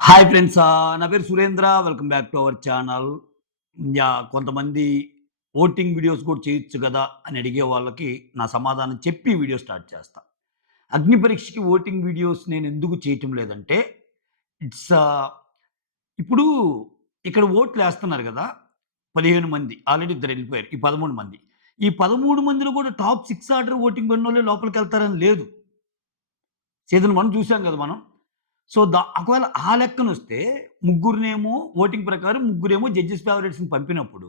Hi friends. నా పేరు Surendra. Welcome back to our channel. కొంతమంది ఓటింగ్ వీడియోస్ కూడా చేయొచ్చు గదా! అని అడిగే వాళ్ళకి నా సమాధానం చెప్పి వీడియో స్టార్ట్ చేస్తా. అగ్ని పరీక్షకి ఓటింగ్ వీడియోస్ నేనెందుకు చేయటం లేదంటే, ఇట్స్ ఇప్పుడు ఇక్కడ ఓట్లేస్తున్నారు గదా! 15 మంది. ఆల్రెడీ ఇద్దరెళ్ళిపోయారు. ఈ 13 మంది. ఈ 13 మందిలో కూడా టాప్ 6 ఆర్డర్ ఓటింగ్ పడినోళ్ళే లోపలికెళ్తారని లేదు. సీజన్ 1 చూసాం గదా మనం. సో, ఒకవేళ ఆ లెక్కనొస్తే ముగ్గురినేమో ఓటింగ్ ప్రకారం ముగ్గురేమో జడ్జెస్ ఫేవరైట్స్‌ని పంపినప్పుడు,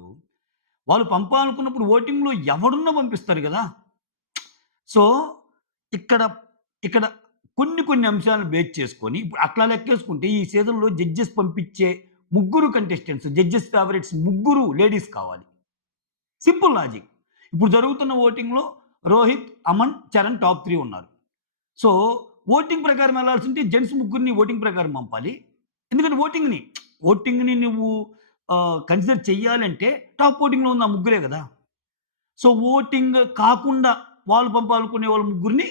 వాళ్ళు పంపాలనుకున్నప్పుడు ఓటింగ్‌లో ఎవడున్నా పంపిస్తారు గదా! సో, ఇక్కడ ఇక్కడ కొన్ని అంశాలను బేస్ చేసుకొని ఇప్పుడు అట్లా లెక్కేసుకుంటే ఈ సీజన్‌లో జడ్జెస్ పంపించే ముగ్గురు కంటెస్టెంట్స్ జడ్జెస్ ఫేవరైట్స్ ముగ్గురు లేడీస్ కావాలి. Simple logic. ఇప్పుడు జరుగుతున్న ఓటింగ్‌లో రోహిత్, అమన్, చరణ్ టాప్ 3 ఉన్నారు. సో, ఓటింగ్ ప్రకారం ఎళ్ళాల్సుంటే జెంట్స్ ముగ్గురిని ఓటింగ్ ప్రకారం పంపాలి. ఎందుకంటే ఓటింగ్‌ని నువ్వు కన్సిడర్ చెయ్యాలంటే టాప్ ఓటింగ్‌లో ఉన్న ఆ ముగ్గురే గదా! సో, ఓటింగ్ కాకుండా వాళ్ళు పంపాలనుకునే వాళ్ళ ముగ్గురిని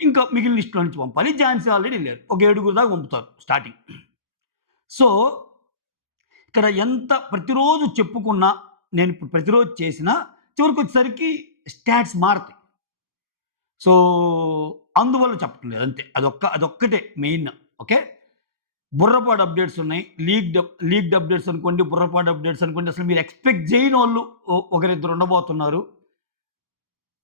ఇంకా మిగిలిన లిస్ట్‌లో నుంచి పంపాలి. ఝాన్సీ ఆల్రెడీ ఎళ్లారు. ఒక ఏడుగురు దాకా పంపుతారు స్టార్టింగ్. సో, ఇక్కడ ఎంత ప్రతిరోజు చెప్పుకున్నా, నేనిప్పుడు ప్రతిరోజు చేసినా చివరికొచ్చేసరికి స్టాట్స్ మారతాయి. సో, అందువల్ల చెప్పటం లేదు అంతే. అదొక్కటే మెయిన్. ఓకే. బుర్రపాడు అప్డేట్స్ ఉన్నాయి. లీక్డ్ అప్డేట్స్ అనుకోండి, బుర్రపాడు అప్డేట్స్ అనుకోండి. అసలు మీరు ఎక్స్‌పెక్ట్ చేయనోళ్ళు ఒకరిద్దరు ఉండబోతున్నారు.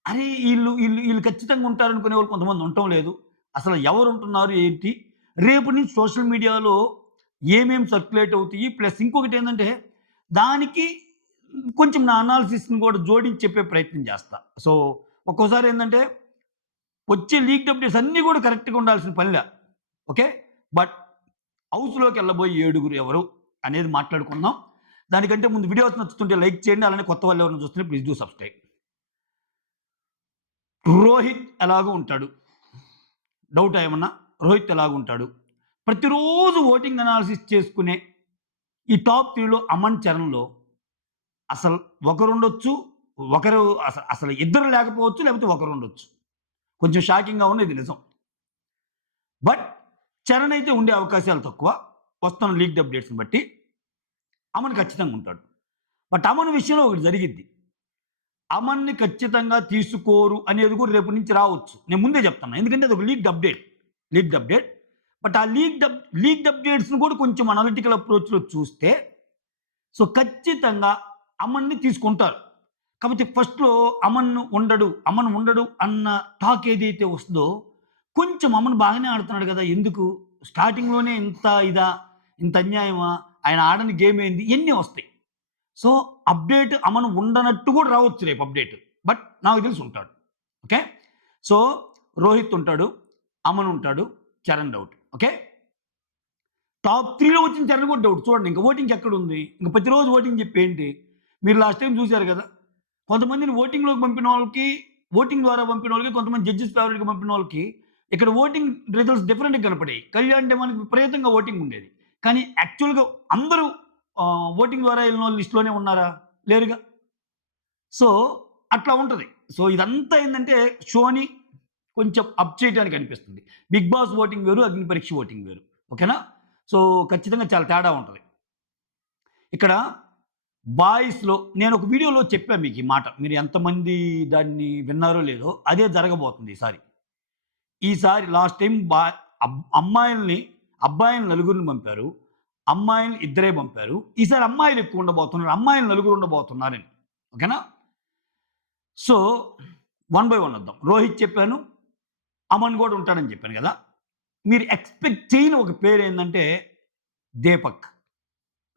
అరే! ఈళ్ళు ఖచ్చితంగా ఉంటారనుకునేవాళ్ళు కొంతమంది ఉండటం లేదు. అసలు ఎవరుంటున్నారు ఏంటి? రేపు నుంచి సోషల్ మీడియాలో ఏమేం సర్క్యులేట్ అవుతాయి. ప్లస్ ఇంకొకటేందంటే దానికి కొంచెం నా అనాలిసిస్‌ని కూడా జోడించి చెప్పే ప్రయత్నం చేస్తా. సో, ఒక్కోసారి ఏందంటే వచ్చే లీక్డ్ అప్డేట్స్ అన్నీ కూడా కరెక్ట్‌గా ఉండాల్సిన పనిలే. ఓకే. బట్ హౌస్‌లోకెళ్ళబోయే ఏడుగురు ఎవరు అనేది మాట్లాడుకుందాం. దానికంటే ముందు వీడియోస్ నచ్చుతుంటే లైక్ చేయండి. అలానే కొత్త వాళ్ళు ఎవరైనా చూస్తుంటే ప్లీజ్ డూ సబ్‌స్క్రైబ్. రోహిత్ ఎలాగో ఉంటాడు. డౌటా ఏమన్నా? రోహిత్ ఎలాగుంటాడు? ప్రతిరోజు ఓటింగ్ అనాలిసిస్ చేసుకునే ఈ టాప్ 3లో అమన్, చరణ్‌లో అసలు ఒకరుండొచ్చు. ఒకరు అసలు ఇద్దరు లేకపోవచ్చు. లేకపోతే ఒకరుండొచ్చు. కొంచెం షాకింగ్‌గా ఉన్న ఇది నిజం. బట్ చరణ్ అయితే ఉండే అవకాశాలు తక్కువ. వస్తున్న లీక్డ్ అప్డేట్స్‌ని బట్టి. అమన్ ఖచ్చితంగా ఉంటాడు. బట్ అమన్ విషయంలో ఒకటి జరిగిద్ది. అమన్‌ని ఖచ్చితంగా తీసుకోరు అనేది కూడా రేపటి నుంచి రావచ్చు. నేను ముందే చెప్తున్నా. ఎందుకంటే అదొక లీక్డ్ అప్డేట్. బట్ ఆ లీక్డ్ అప్డేట్స్‌ని కూడా కొంచెం అనలిటికల్ అప్రోచ్‌లో చూస్తే సో, ఖచ్చితంగా అమన్‌ని తీసుకుంటారు. కాపోతే ఫస్ట్‌లో అమన్ ఉండడు అన్న టాక్ ఏదైతే వస్తుందో, కొంచెం అమన్ బాగానే ఆడుతున్నాడు గదా! ఎందుకు? స్టార్టింగ్‌లోనే ఇంత అన్యాయమా? ఆయన ఆడని గేమ్ ఏంది? ఇయన్నీ వస్తాయి. సో, అమన్ ఉండనట్టు గూడా రావచ్చు రేపు అప్డేట్. బట్ నాకు తెలిసి ఉంటాడు. ఓకే. సో, రోహిత్ ఉంటాడు. అమన్ ఉంటాడు. చరణ్ డౌట్. ఓకే. టాప్ 3లో వచ్చిన చరణ్ కూడా డౌట్. చూడండి ఇంక ఓటింగ్ ఎక్కడుంది? ఇంక ప్రతిరోజు ఓటింగ్ చెప్పి ఏంటి? మీరు లాస్ట్ టైమ్ చూసారు గదా! కొంతమందిని ఓటింగ్‌లోకి పంపినోళ్ళకి, ఓటింగ్ ద్వారా పంపినోళ్ళకి, కొంతమంది జడ్జెస్ ఫేవరెట్‌గా పంపినోళ్ళకి, ఇక్కడ ఓటింగ్ రిజల్ట్స్ డిఫరెంట్‌గా కనపడాయి. కళ్యాణ్ అంటే మనకి విపరీతంగా ఓటింగ్ ఉండేది. కానీ యాక్చువల్‌గా అందరూ ఓటింగ్ ద్వారా ఎళ్ళినోళ్ళు లిస్ట్‌లోనే ఉన్నారా? లేరుగా. సో, అట్లా ఉంటది. సో, ఇదంతా ఏందంటే షోని కొంచెం అప్ చేయడానికి అనిపిస్తుంది. 'బిగ్ బాస్' ఓటింగ్ వేరు, 'అగ్ని పరీక్ష' ఓటింగ్ వేరు. ఓకేనా? సో, ఖచ్చితంగా చాలా తేడా ఉంటది. ఇక్కడ బాయ్స్‌లో నేనొక వీడియోలో చెప్పా మీకు ఈ మాట. మీరు ఎంతమంది దాన్ని విన్నారో లేదో, అదే జరగబోతుంది ఈసారి. ఈసారి లాస్ట్ టైమ్ అమ్మాయిల్ని అబ్బాయిల్ని నలుగురిని పంపారు. అమ్మాయిల్ని ఇద్దరే పంపారు. ఈసారి అమ్మాయిలు ఎక్కువ ఉండబోతున్నారు. అమ్మాయిలు నలుగురు ఉండబోతున్నారని. ఓకేనా? సో, వన్ బై వన్ వద్దాం. రోహిత్ చెప్పాను. అమన్ గూడా ఉంటాడని చెప్పాను గదా! మీరు ఎక్స్‌పెక్ట్ చేయని ఒక పేరేందంటే దీపక్.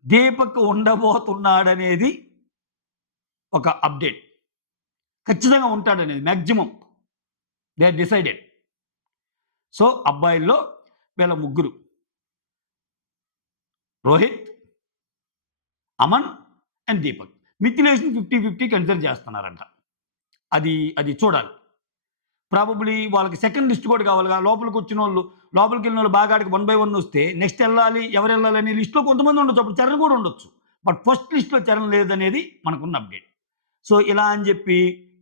దీపక్ ఉండబోతున్నాడనేది ఒక అప్డేట్. ఖచ్చితంగా ఉంటాడనేది maximum. They are decided. So, అబ్బాయిల్లో వీళ్ళ ముగ్గురు. రోహిత్, అమన్ అండ్ దీపక్. మిథిలేష్‌ని 50, 50 కన్సిడర్ చేస్తున్నారంట. అది చూడాలి. ప్రాబబ్లీ వాళ్ళకి సెకండ్ లిస్ట్ కూడా కావాలిగా. లోపలికెళ్ళినోళ్ళు బాగా ఆడికి వన్ బై వన్ వస్తే నెక్స్ట్ ఎవరెళ్ళాలి అనే లిస్ట్‌లో కొంతమంది ఉండొచ్చు. అప్పుడు చరణ్ కూడా ఉండొచ్చు. బట్ ఫస్ట్ లిస్ట్‌లో చరణ్ లేదనేది మనకున్న అప్డేట్. సో, ఇలా అని చెప్పి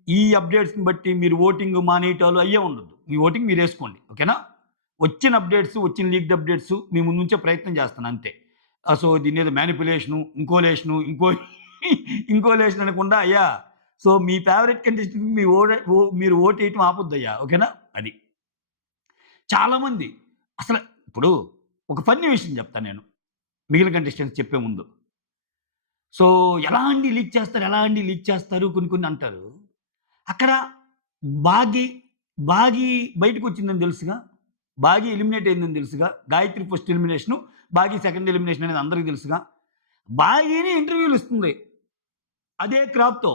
ఈ అప్డేట్స్‌ని బట్టి మీరు ఓటింగ్ మానేయటాలు అయ్యే ఉండొద్దు. మీ ఓటింగ్ మీరేసుకోండి. ఓకేనా? వచ్చిన అప్డేట్స్, వచ్చిన లీక్డ్ అప్డేట్స్ మీ ముందుంచే ప్రయత్నం చేస్తాను అంతే. సో, దీన్నేదో మ్యానిప్యులేషను, ఇంకోలేషను, ఇంకోలేషన్ అనకుండా అయ్యా, సో, మీ ఫేవరెట్ కంటెస్టెంట్‌కి మీరు ఓటేయటం ఆపొద్దయ్యా. ఓకేనా? అది. చాలామంది అసలు ఇప్పుడు ఒక ఫన్నీ విషయం చెప్తా నేను. మిగిలిన కంటెస్టెంట్స్ చెప్పే ముందు. సో, ఎలా అండి లీక్ చేస్తారు? ఎలా అండి లీక్ చేస్తారు? కొన్ని కొన్ని అంటారు. అక్కడ బాగి, బాగి బయటకొచ్చిందని తెలుసుగా. బాగి ఎలిమినేట్ అయిందని తెలుసుగా. గాయత్రి ఫస్ట్ ఎలిమినేషను, బాగి సెకండ్ ఎలిమినేషన్ అనేది అందరికి తెలుసుగా. బాగిని ఇంటర్వ్యూలు ఇస్తుంది. అదే క్రాప్‌తో.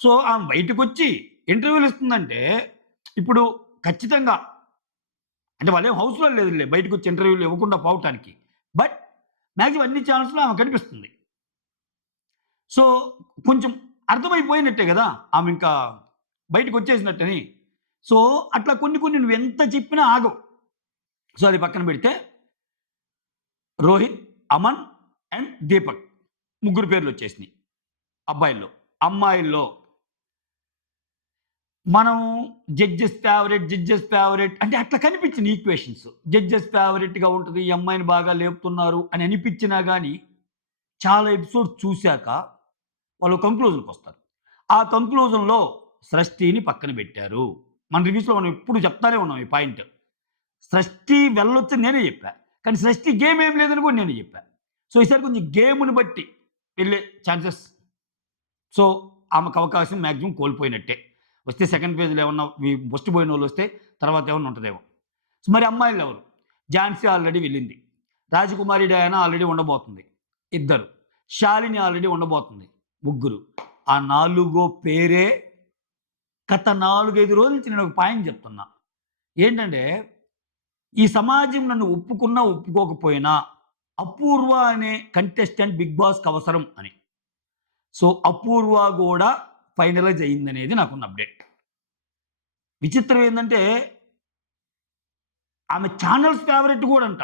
సో, ఆమె బయటకొచ్చి ఇంటర్వ్యూలు ఇస్తుందంటే, ఇప్పుడు ఖచ్చితంగా అంటే వాళ్ళేం హౌస్‌లో లేదులే బయటకొచ్చి ఇంటర్వ్యూలు ఇవ్వకుండా పోవటానికి. బట్ మాక్సిమం అన్ని ఛానెల్స్‌లో ఆమె కనిపిస్తుంది. సో, కొంచెం అర్థమైపోయినట్టే గదా! ఆమె ఇంకా బయటకొచ్చేసినట్టని. సో, అట్లా కొన్ని కొన్ని నువ్వెంత చెప్పినా ఆగవు. సో, అది పక్కన పెడితే రోహిత్, అమన్ అండ్ దీపక్ ముగ్గురు పేర్లొచ్చేసినియి అబ్బాయిల్లో. అమ్మాయిల్లో మనం జడ్జెస్ ఫేవరెట్ అంటే అట్లా కనిపించిన ఈక్వేషన్స్. జడ్జెస్ ఫేవరెట్‌గా ఉంటది. ఈ అమ్మాయిని బాగా లేపుతున్నారు అని అనిపించినా గాని, చాలా ఎపిసోడ్స్ చూసాక వాళ్ళు కంక్లూజన్‌కొస్తారు. ఆ కంక్లూజన్‌లో సృష్టిని పక్కన పెట్టారు. మన రివ్యూస్‌లో మనం ఎప్పుడు చెప్తానే ఉన్నాం ఈ పాయింట్. సృష్టి వెళ్ళొచ్చని నేనే చెప్పా. కానీ సృష్టి గేమ్ ఏం లేదని కూడా నేనే చెప్పా. సో, ఈసారి కొంచెం గేమ్‌ని బట్టి వెళ్ళే ఛాన్సెస్ సో, ఆమెకు అవకాశం మాక్సిమం కోల్పోయినట్టే. వస్తే సెకండ్ ఫేజ్‌లో ఏమన్నా ఫస్ట్ పోయినోళ్ళొస్తే తర్వాత ఏమన్నా ఉంటదేమో. మరి అమ్మాయిలెవరు? ఝాన్సీ ఆల్రెడీ వెళ్ళింది. రాజకుమారి డయానా ఆల్రెడీ ఉండబోతుంది. ఇద్దరు. శాలిని ఆల్రెడీ ఉండబోతుంది. ముగ్గురు. ఆ నాలుగో పేరే గత 4, 5 రోజుల నుంచి నేను ఒక పాయింట్ చెప్తున్నా. ఏంటంటే, ఈ సమాజం నన్ను ఒప్పుకున్నా, ఒప్పుకోకపోయినా అపూర్వ అనే కంటెస్టెంట్ 'బిగ్ బాస్'కి అవసరం అని. సో, అపూర్వ గూడా ఫైనలైజ్ అయిందనేది నాకున్న అప్డేట్. విచిత్రం ఏందంటే, ఆమె ఛానెల్స్ ఫేవరెట్ గూడంట.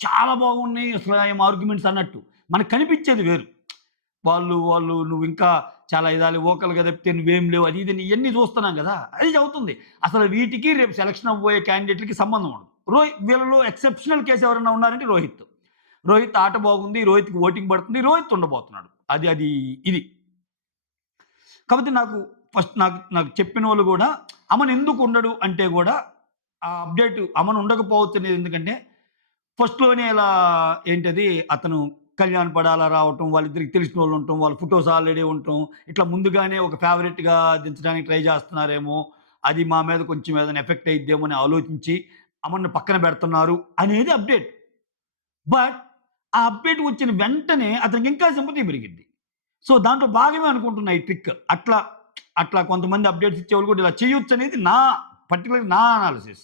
చాలా బాగున్నాయి అసలు ఏం ఆర్గ్యుమెంట్స్ అన్నట్టు. మనకు కనిపించేది వేరు. వాళ్ళు నువ్వింకా చాలా ఇదాలి వోకల్‌గా తప్పితే నువ్వేం లేవు అది ఇది అని ఇయన్నీ చూస్తున్నాం గదా! అది అవుతుంది. అసలు వీటికి రేపు సెలక్షన్ అవ్వబోయే క్యాండిడేట్‌లకి సంబంధం ఉండదు. వీళ్ళలో ఎక్సెప్షనల్ కేస్ ఎవరైనా ఉన్నారంటే రోహిత్. రోహిత్ ఆట బాగుంది. రోహిత్‌కి ఓటింగ్ పడుతుంది. రోహిత్ ఉండబోతున్నాడు. అది ఇది. కాపోతే నాకు నాకు చెప్పినోళ్ళు గూడా అమన్ ఎందుకు ఉండడు అంటే గూడా ఆ అప్‌డేట్ అమన్ ఉండకపోవచ్చు అనేది ఎందుకంటే ఫస్ట్‌లోనే ఇలా ఏంటది అతను కళ్యాణ్ పడాలా రావటం, వాళ్ళిద్దరికి తెలిసినోళ్ళు ఉండటం, వాళ్ళ ఫోటోస్ ఆల్రెడీ ఉండటం, ఇట్లా ముందుగానే ఒక ఫేవరెట్‌గా దించడానికి ట్రై చేస్తున్నారేమో, అది మా మీద కొంచెం ఏదైనా ఎఫెక్ట్ అయిద్దేమో అని ఆలోచించి అమన్‌ని పక్కన పెడుతున్నారు అనేది అప్‌డేట్. బట్ ఆ అప్‌డేట్ వచ్చిన వెంటనే అతనికి ఇంకా సింపతి పెరిగిద్ది. సో, దాంట్లో భాగమే అనుకుంటున్నా ఈ ట్రిక్. అట్లా కొంతమంది అప్‌డేట్స్ ఇచ్చేవాళ్ళు కూడా ఇలా చేయొచ్చనేది పర్టిక్యులర్‌గా నా అనాలిసిస్.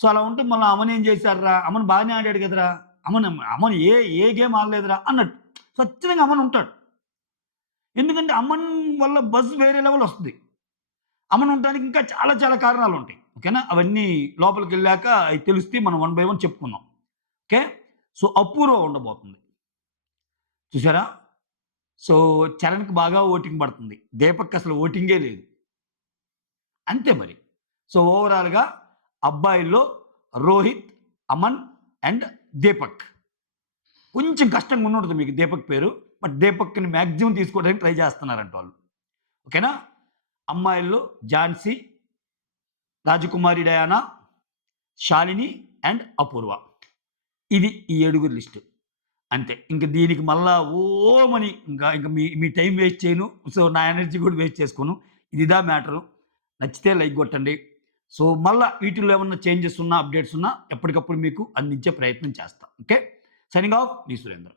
సో, అలా ఉంటే మళ్ళా అమన్ ఏం చేశార్రా? అమన్ బాగానే ఆడాడు కదరా! అమన్ ఏ గేమ్ ఆడలేదురా అన్నట్టు. ఖచ్చితంగా అమన్ ఉంటాడు. ఎందుకంటే అమన్ వల్ల బజ్ వేరే లెవెల్ వస్తది. అమన్ ఉండడానికి ఇంకా చాలా చాలా కారణాలుంటాయి. ఓకేనా? అవన్నీ లోపలికెళ్ళాక అయి తెలుస్తాయి. మనం వన్ బై వన్ చెప్పుకుందాం. ఓకే. సో, అపూర్వ ఉండబోతుంది. చూసారా? సో, చరణ్‌కి బాగా ఓటింగ్ పడుతుంది. దీపక్‌కి అసలు ఓటింగే లేదు. అంతే మరి. సో, ఓవరాల్‌గా అబ్బాయిల్లో రోహిత్, అమన్ అండ్ దీపక్. కొంచెం కష్టంగా ఉండుంటది మీకు దీపక్ పేరు. బట్ దీపక్‌ని మాక్సిమం తీసుకోవడానికి ట్రై చేస్తున్నారంట వాళ్ళు. ఓకేనా? అమ్మాయిల్లో ఝాన్సీ, రాజకుమారి డయానా, శాలిని అండ్ అపూర్వ. ఇది ఈ ఏడుగురు లిస్టు. అంతే. ఇంక దీనికి మళ్ళా ఓమని ఇంక మీ టైం వేస్ట్ చేయను. సో, నా ఎనర్జీ కూడా వేస్ట్ చేసుకోను. ఇదిదా మ్యాటరు. నచ్చితే లైక్ కొట్టండి. సో, మళ్ళా వీటిల్లో ఏమన్నా చేంజెస్ ఉన్నా, అప్‌డేట్స్ ఉన్నా ఎప్పటికప్పుడు మీకు అందించే ప్రయత్నం చేస్తా. ఓకే. సైనింగ్ ఆఫ్ మీ సురేంద్ర.